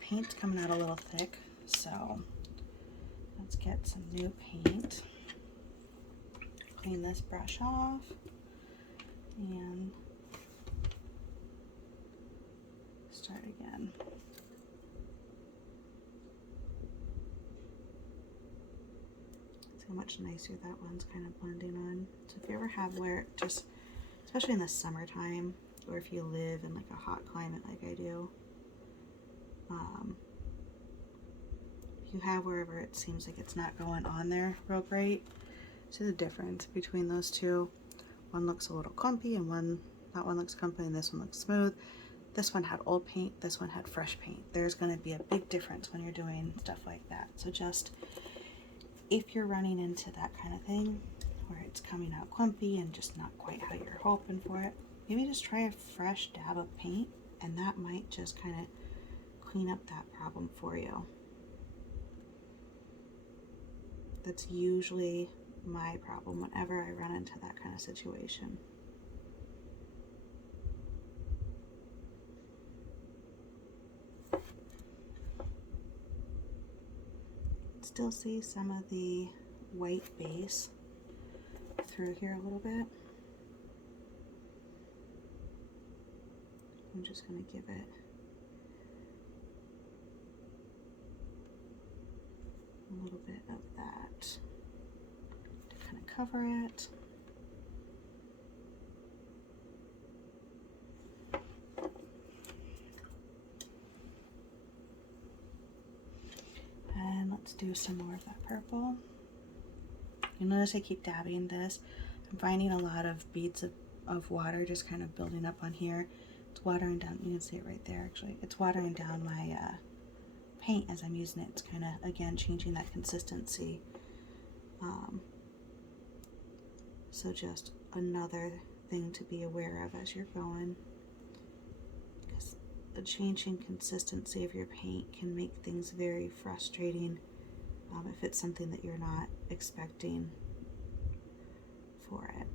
Paint's coming out a little thick, so let's get some new paint. Clean this brush off and start again. See how much nicer that one's kind of blending on. So if you ever have where just, especially in the summertime, or if you live in like a hot climate like I do, if you have wherever it seems like it's not going on there real great, see the difference between those two. One looks a little clumpy and that one looks clumpy and this one looks smooth. This one had old paint, this one had fresh paint. There's going to be a big difference when you're doing stuff like that. So just, if you're running into that kind of thing where it's coming out clumpy and just not quite how you're hoping for it, maybe just try a fresh dab of paint, and that might just kind of clean up that problem for you. That's usually my problem whenever I run into that kind of situation. Still see some of the white base through here a little bit. I'm just going to give it a little bit of that to kind of cover it. And let's do some more of that purple. You notice I keep dabbing this. I'm finding a lot of beads of water just kind of building up on here. It's watering down, you can see it right there actually. It's watering down my paint as I'm using it. It's kind of, again, changing that consistency. So just another thing to be aware of as you're going, because the changing consistency of your paint can make things very frustrating if it's something that you're not expecting for it.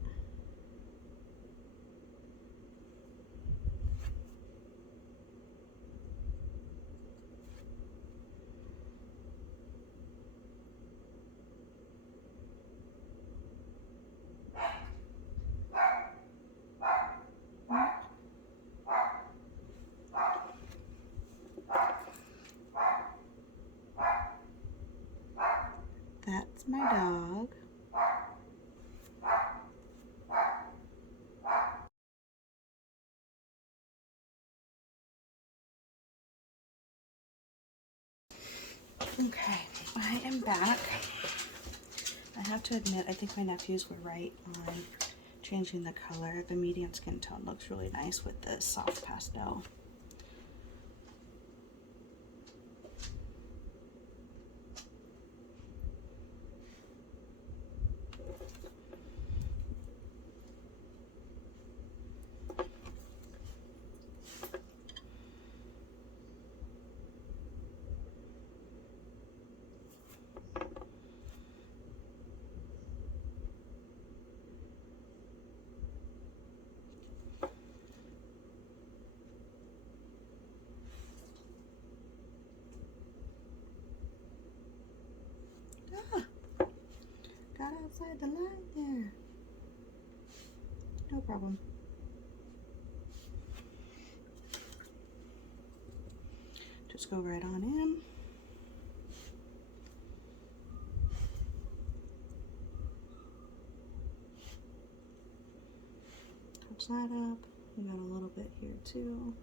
That's my dog. Okay, I am back. I have to admit, I think my nephews were right on changing the color. The medium skin tone looks really nice with this soft pastel. Got outside the line there. No problem. Just go right on in. Touch that up. We got a little bit here too.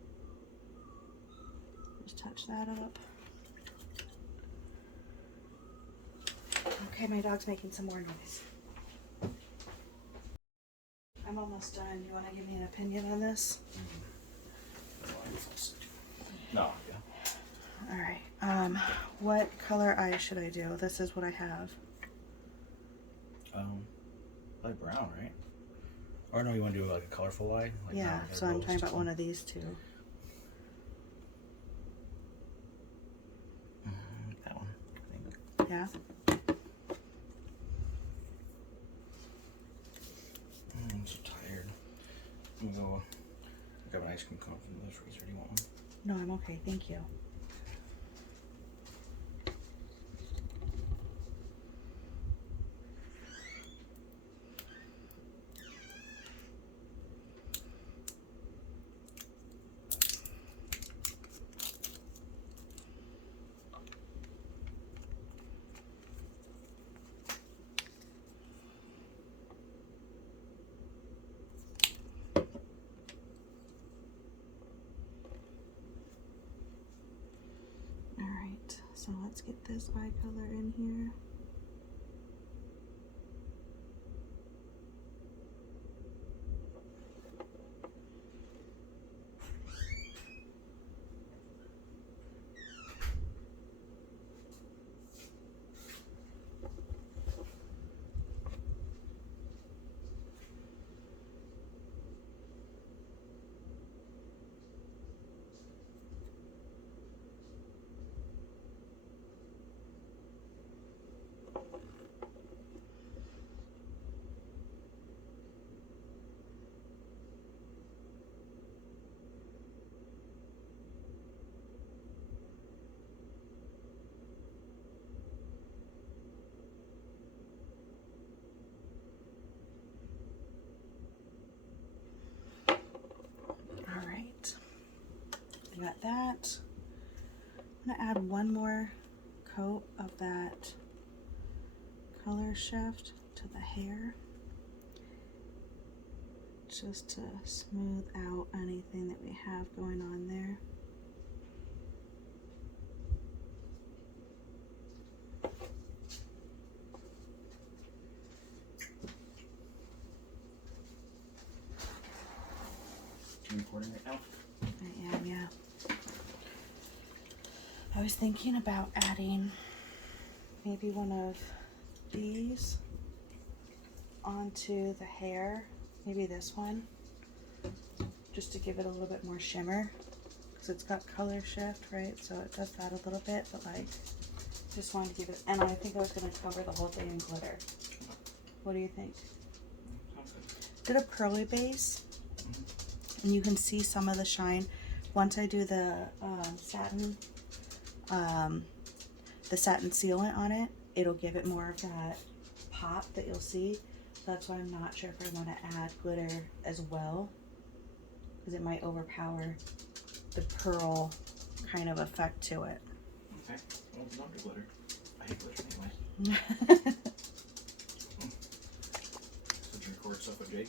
Just touch that up. Okay, my dog's making some more noise. I'm almost done. You want to give me an opinion on this? No, yeah. All right. What color eye should I do? This is what I have. Like brown, right? Or no, you want to do like a colorful eye? Like Yeah, like a so I'm rose talking about tone? one of these two. That one, I think. Yeah? I'm so tired. I'm gonna go grab an ice cream cone from the freezer. Do you want one? No, I'm okay. Thank you. Alright, so let's get this eye color in here. Alright, I got that. I'm gonna add one more coat of that color shift to the hair, just to smooth out anything that we have going on there. You recording right now? I am, yeah. I was thinking about adding maybe one of these onto the hair, maybe this one, just to give it a little bit more shimmer, because it's got color shift, right? So it does that a little bit, but like, just wanted to give it, and I think I was going to cover the whole thing in glitter. What do you think? Sounds good. Did a pearly base, and you can see some of the shine. Once I do the satin sealant on it, it'll give it more of that pop that you'll see. That's why I'm not sure if I want to add glitter as well, because it might overpower the pearl kind of effect to it. Okay. Well, not the glitter. I hate glitter anyway. Did you record stuff with Jake?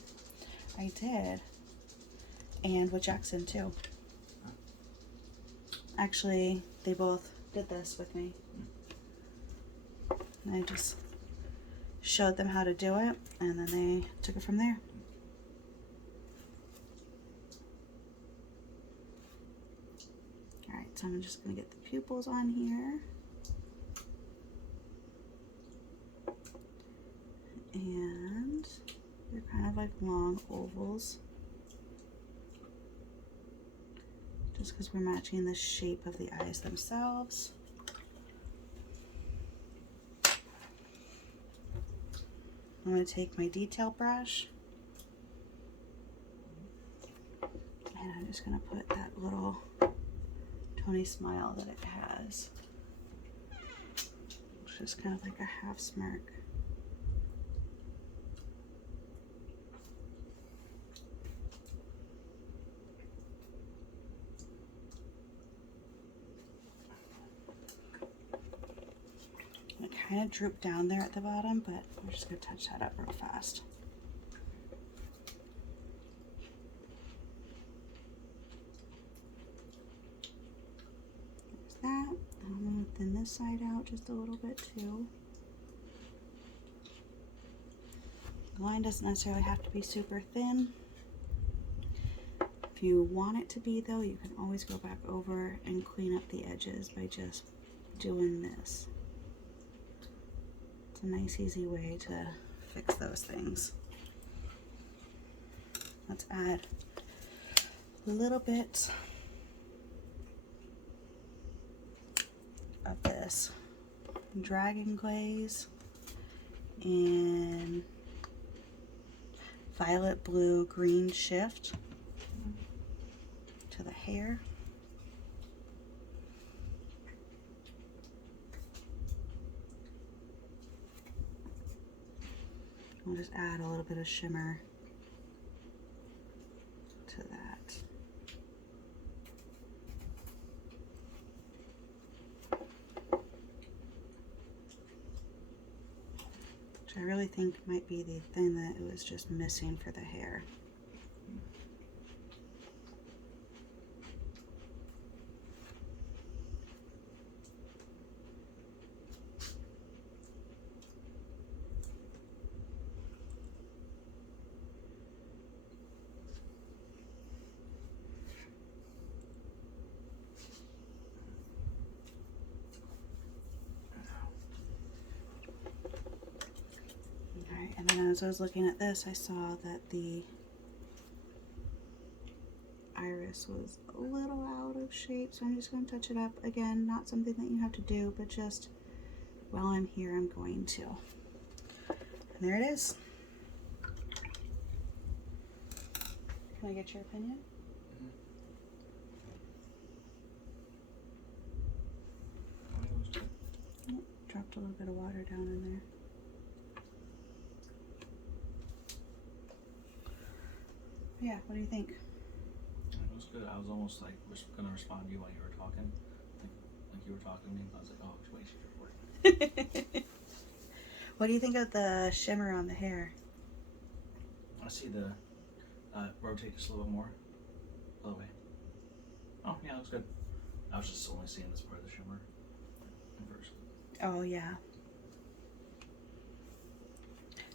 I did. And with Jackson too. Actually, they both did this with me. And I just showed them how to do it, and then they took it from there. Alright, so I'm just going to get the pupils on here. And they're kind of like long ovals. Just because we're matching the shape of the eyes themselves. I'm going to take my detail brush, and I'm just going to put that little Tonie smile that it has. It's just kind of like a half smirk. kind of droop down there at the bottom, but we're just going to touch that up real fast. There's that. I'm going to thin this side out just a little bit too. The line doesn't necessarily have to be super thin. If you want it to be though, you can always go back over and clean up the edges by just doing this. It's a nice easy way to fix those things. Let's add a little bit of this dragon glaze and violet, blue, green shift to the hair. We'll just add a little bit of shimmer to that. Which I really think might be the thing that it was just missing for the hair. And then as I was looking at this, I saw that the iris was a little out of shape, so I'm just going to touch it up. Again, not something that you have to do, but just while I'm here, I'm going to. And there it is. Can I get your opinion? Oh, dropped a little bit of water down in there. Yeah, what do you think? It was good. I was almost like gonna respond to you while you were talking, like you were talking to me. I was like, oh, wait, she's recording. What do you think of the shimmer on the hair? I see the rotate just a little bit more. Other way. Oh yeah, it looks good. I was just only seeing this part of the shimmer in first. Oh yeah.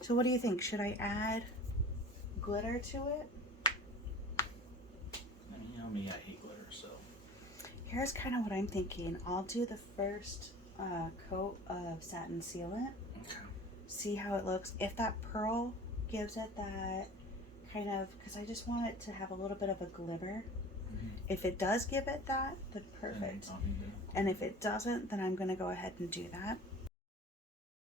So what do you think? Should I add glitter to it? You know me, I hate glitter, so. Here's kind of what I'm thinking. I'll do the first coat of satin sealant. Okay. See how it looks. If that pearl gives it that kind of, because I just want it to have a little bit of a glimmer. Mm-hmm. If it does give it that, then perfect. And if it doesn't, then I'm going to go ahead and do that.